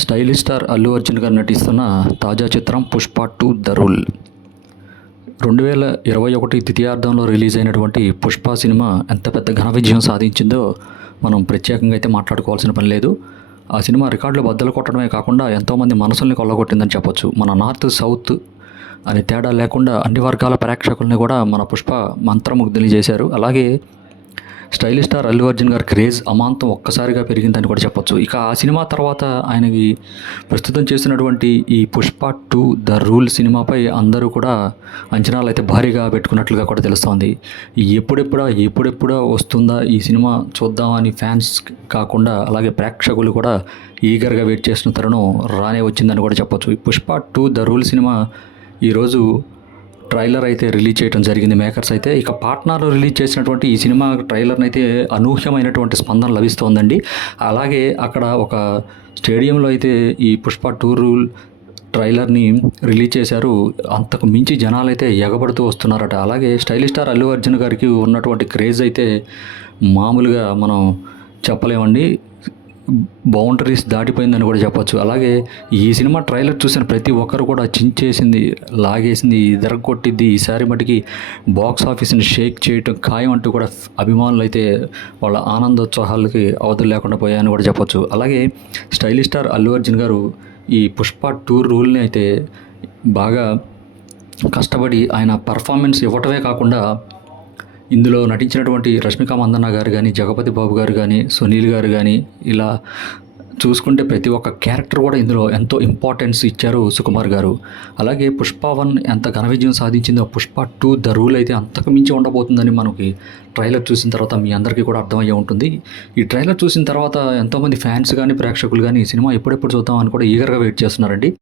Stylish star Allu Arjun గారు నటిస్తున్న తాజా చిత్రం పుష్ప 2 ద రూల్. 2021 ద్వితీయార్థంలో రిలీజ్ అయినటువంటి పుష్ప సినిమా ఎంత పెద్ద ఘన విజయం సాధించిందో మనం ప్రత్యేకంగా అయితే మాట్లాడుకోవాల్సిన పని లేదు. ఆ సినిమా రికార్డులు బద్దలు కొట్టడమే కాకుండా ఎంతోమంది మనసుల్ని కొల్లగొట్టిందని చెప్పొచ్చు. మన నార్త్ సౌత్ అనే తేడా లేకుండా అన్ని వర్గాల ప్రేక్షకుల్ని కూడా మన పుష్ప మంత్రముగ్ధుల్ని చేశారు. అలాగే స్టైలిష్ స్టార్ అల్లు అర్జున్ గారి క్రేజ్ అమాంతం ఒక్కసారిగా పెరిగిందని కూడా చెప్పొచ్చు. ఇక ఆ సినిమా తర్వాత ఆయనకి ప్రస్తుతం చేసినటువంటి ఈ పుష్ప 2 ద రూల్ సినిమాపై అందరూ కూడా అంచనాలు అయితే భారీగా పెట్టుకున్నట్లుగా కూడా తెలుస్తోంది. ఎప్పుడెప్పుడా వస్తుందా ఈ సినిమా చూద్దామని ఫ్యాన్స్ కాకుండా అలాగే ప్రేక్షకులు కూడా ఈగర్గా వెయిట్ చేసిన తరుణం రానే వచ్చిందని కూడా చెప్పొచ్చు. ఈ పుష్ప 2 ద రూల్ సినిమా ఈరోజు ట్రైలర్ అయితే రిలీజ్ చేయడం జరిగింది మేకర్స్ అయితే. ఇక పాట్నాలో రిలీజ్ చేసినటువంటి ఈ సినిమా ట్రైలర్ని అయితే అనూహ్యమైనటువంటి స్పందన లభిస్తోందండి. అలాగే అక్కడ ఒక స్టేడియంలో అయితే ఈ పుష్ప 2 రూల్ ట్రైలర్ని రిలీజ్ చేశారు. అంతకు మించి జనాలు అయితే ఎగబడుతూ వస్తున్నారట. అలాగే స్టైలిష్ స్టార్ అల్లు అర్జున్ గారికి ఉన్నటువంటి క్రేజ్ అయితే మామూలుగా మనం చెప్పలేమండి. బౌండరీస్ దాటిపోయిందని కూడా చెప్పొచ్చు. అలాగే ఈ సినిమా ట్రైలర్ చూసిన ప్రతి ఒక్కరు కూడా చించేసింది, లాగేసింది, కొట్టిద్ది, ఈసారి మటుకి బాక్స్ ఆఫీస్ని షేక్ చేయటం ఖాయం అంటూ కూడా అభిమానులు అయితే వాళ్ళ ఆనందోత్సాహాలకి అవధులు లేకుండా పోయాయని కూడా చెప్పొచ్చు. అలాగే స్టైలిష్ స్టార్ అల్లు అర్జున్ గారు ఈ పుష్ప 2 రూల్ని అయితే బాగా కష్టపడి ఆయన పర్ఫార్మెన్స్ ఇవ్వటమే కాకుండా ఇందులో నటించినటువంటి రష్మిక మందన్న గారు కానీ, జగపతి బాబు గారు కానీ, సునీల్ గారు కానీ, ఇలా చూసుకుంటే ప్రతి ఒక్క క్యారెక్టర్ కూడా ఇందులో ఎంతో ఇంపార్టెన్స్ ఇచ్చారు సుకుమార్ గారు. అలాగే పుష్ప 1 ఎంత ఘన విజయం సాధించిందో పుష్ప 2 ద రూల్ అయితే అంతకు మించి ఉండబోతుందని మనకి ట్రైలర్ చూసిన తర్వాత మీ అందరికీ కూడా అర్థమయ్యే ఉంటుంది. ఈ ట్రైలర్ చూసిన తర్వాత ఎంతోమంది ఫ్యాన్స్ కానీ, ప్రేక్షకులు కానీ ఈ సినిమా ఎప్పుడెప్పుడు చూద్దామని కూడా ఈగర్గా వెయిట్ చేస్తున్నారండి.